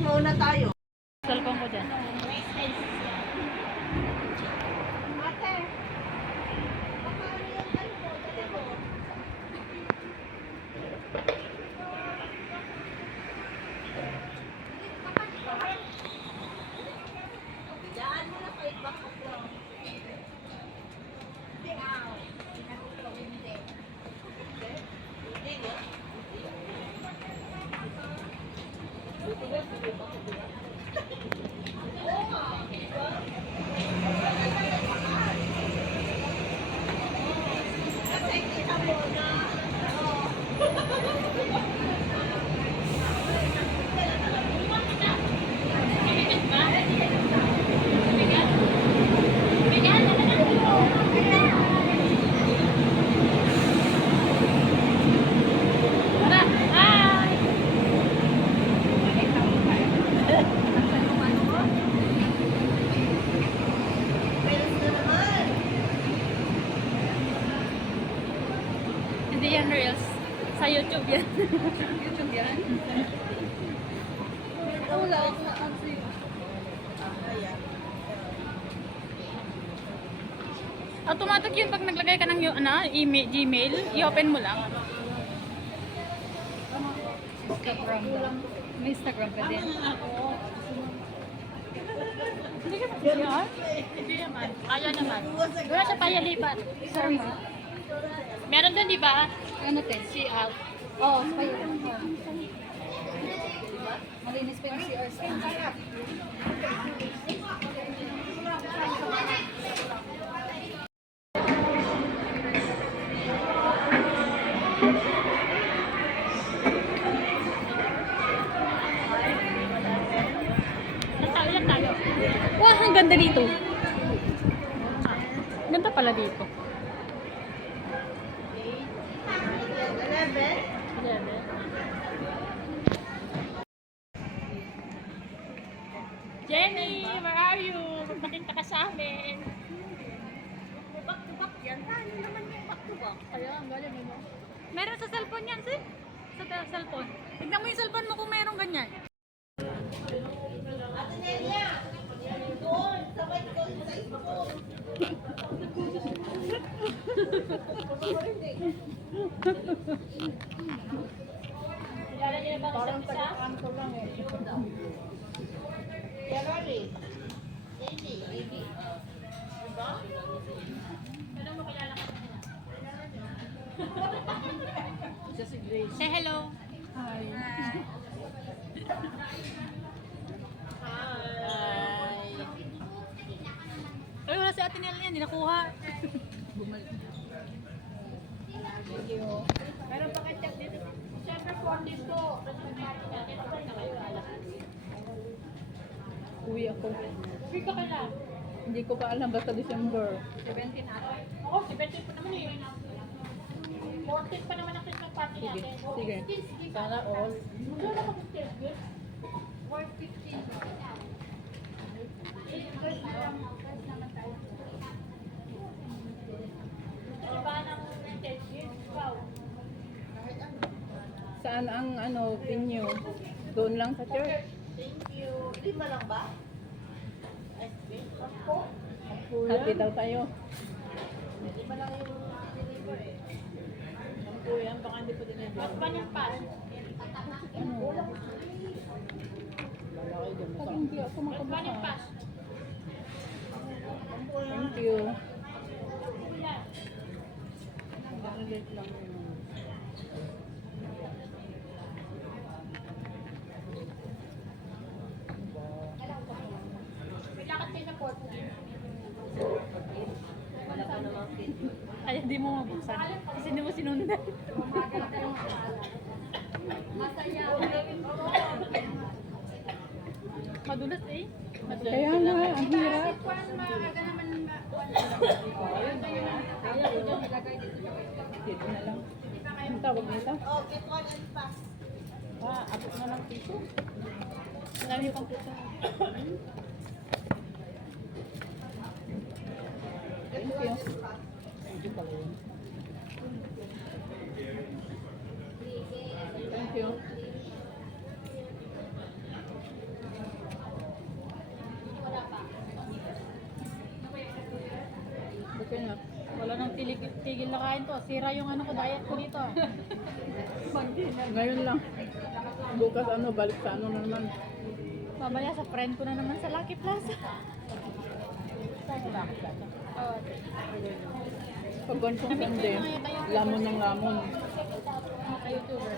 mauna tayo. Cellphone ko dyan. Ate. Daan mo na kayo back up lang. Hindi ako. Hindi. Hindi yan reels. Sa YouTube yan. YouTube yan? Wala ako na kasi. Automatic yun pag naglagay ka ng email, Gmail, i-open mo lang. Instagram lang. May Instagram ka din. Hindi ka mag-CR? Hindi naman. Kaya naman. Wala siya payalipat. Sorry. Meron din, di ba? Ano din? CR. Oo, kayo. Malinis pa yung CR sa inyo. Ilan tayo? Wah, ang ganda dito. Ganda pala dito. 11? 11. Jenny, where are you? Magpakita ka sa amin. Back to back yan. Paano naman yung back to back? Kaya, ang galing ano. Meron sa cellphone yan, sis? Sa cellphone. Tignan mo yung cellphone mo kung meron ganyan. Ate Nelia! Doon! Sabay ko sa isbong! Parang tagaan ko lang eh. Ferrari. Baby. Diba? Ano mo kilala ka nila? Siya si Grace. Say hello. Hi. Ay, wala si Ate Nel yan, hindi nakuha. Thank you. Meron pa ketchup dito. Siyempre, 40 to. Uwi ako. Uwi ka kaya? Hindi ko pa alam basta December. 17 na. Oo, 17 pa naman eh. 14 pa naman ang Christmas party Sige. natin. Sige. Sana all. Wala na mag-stairs yun. 450. Diba ng stairs yun? Wow. Saan ang venue? Doon lang sa church. Thank you. Lima lang ba? Ako? Happy daw tayo. Lima lang yung deliver eh. Ang kuya, baka hindi po din Wag ba niyang pass? Pag hindi ako Wag ba niyang makabuka. pass? Thank you. Late lang yun. May lakad kayo sa port. Wala pa namang fit. Ay, hindi mo mabuksan. Kasi hindi mo sinundan. Madulas eh. Kaya nga, ang hirap. Dito na lang. Ang tawag nito? Oh, get one and pass. Abot na ng piso. Marami pang pusa. Thank you. Thank you pala yun. Thank you. kakain to. Sira yung ano ko, diet ko dito. Ngayon lang. Bukas balik sa na naman. Mamaya sa friend ko na naman sa Lucky Plaza. Oo. Pag ganitong Sunday, lamon ng lamon. Mga YouTuber.